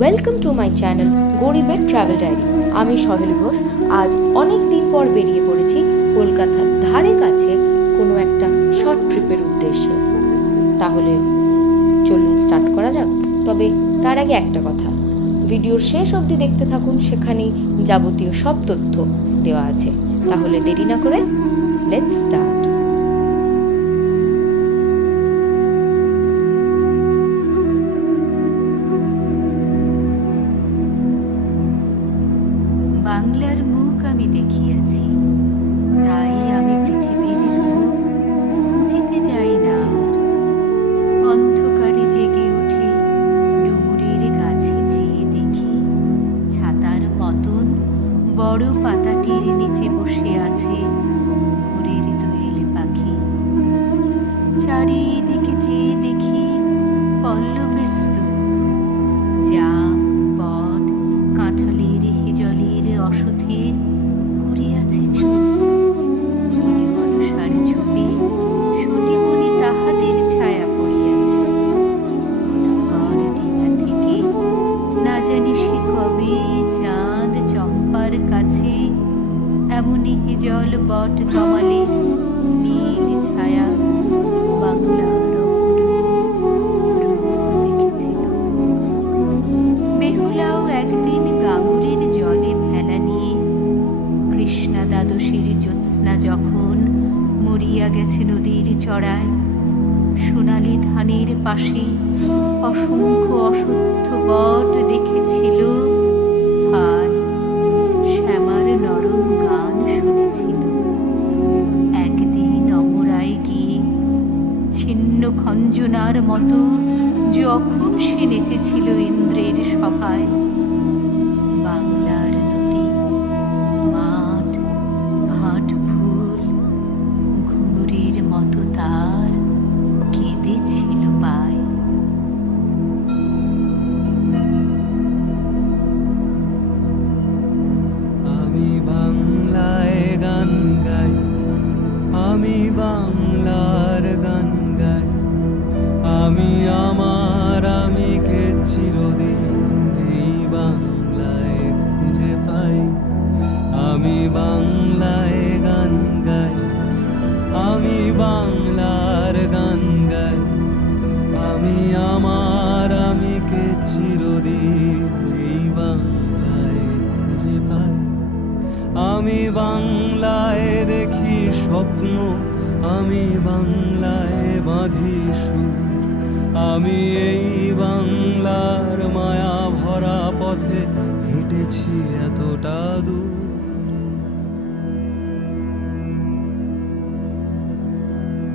Welcome to my channel গরিবের travel diary. আমি সহেলি ঘোষ। আজ অনেক দিন পর বেরিয়ে পড়েছি কলকাতার ধারে কাছে কোনো একটা শর্ট ট্রিপের উদ্দেশ্যে। তাহলে চলুন স্টার্ট করা যাক। তবে তার আগে একটা কথা, ভিডিওর শেষ অবধি দেখতে থাকুন, সেখানেই যাবতীয় সব তথ্য দেওয়া আছে। তাহলে দেরি না করে লেটস স্টার্ট। বাংলার মুখ আমি দেখিয়াছি, তাই আমি পৃথিবীর রূপ খুঁজিতে যাই না আর। অন্ধকারে জেগে উঠে ডুমুরের গাছে চেয়ে দেখি, ছাতার মতন বড় পাতাটির নিচে বসে আছে ভোরের দোয়েল পাখি। চারিদিকে চেয়ে দেখি পল্লবের স্তূপ, জাম, বট, কাঁঠালের, হিজলের, অশ্বথের করিয়াছে চুপ। মনে মনসার ছোপে সুটি মনে তাহাদের ছায়া পড়িয়াছে। মধুকর ডিঙা থেকে না জানি সে কবে চাঁদ চম্পার কাছে এমনি হিজল বট তমালের নীল ছায়া বাংলার অপরূপ রূপ দেখেছিল। বেহুলাও একদিন গাঙ্গুরের জলে ভেলা নিয়ে কৃষ্ণা দ্বাদশীর জ্যোৎস্না যখন মরিয়া গেছে নদীর চড়ায়, সোনালি ধানের পাশে অসংখ্য অশ্বত্থ বট দেখেছিল। হায়, শ্যামার নরম গান শুনেছিল। একদিন অমরায় গিয়ে ছিন্ন খঞ্জনার মতো যখন সে নেচেছিল ইন্দ্রের সভায়, বাংলার নদী, মাঠ, ভাট ফুল ঘুঙুরের মতো তার কেঁদেছিল পায়। আমি বাংলায় গান গাই, আমি বাংলার গান গাই, আমি আমার আমিকে চিরদিন এই বাংলায় খুঁজে পাই। আমি বাংলায় গান গাই, আমি বাংলার গান গাই, আমি আমার আমিকে চিরদিন এই বাংলায় খুঁজে পাই। আমি বাংলায় দেখি স্বপ্ন, আমি বাংলায় বাঁধি সুর, আমি এই বাংলার মায়া ভরা পথে হেঁটেছি এতটা দূর।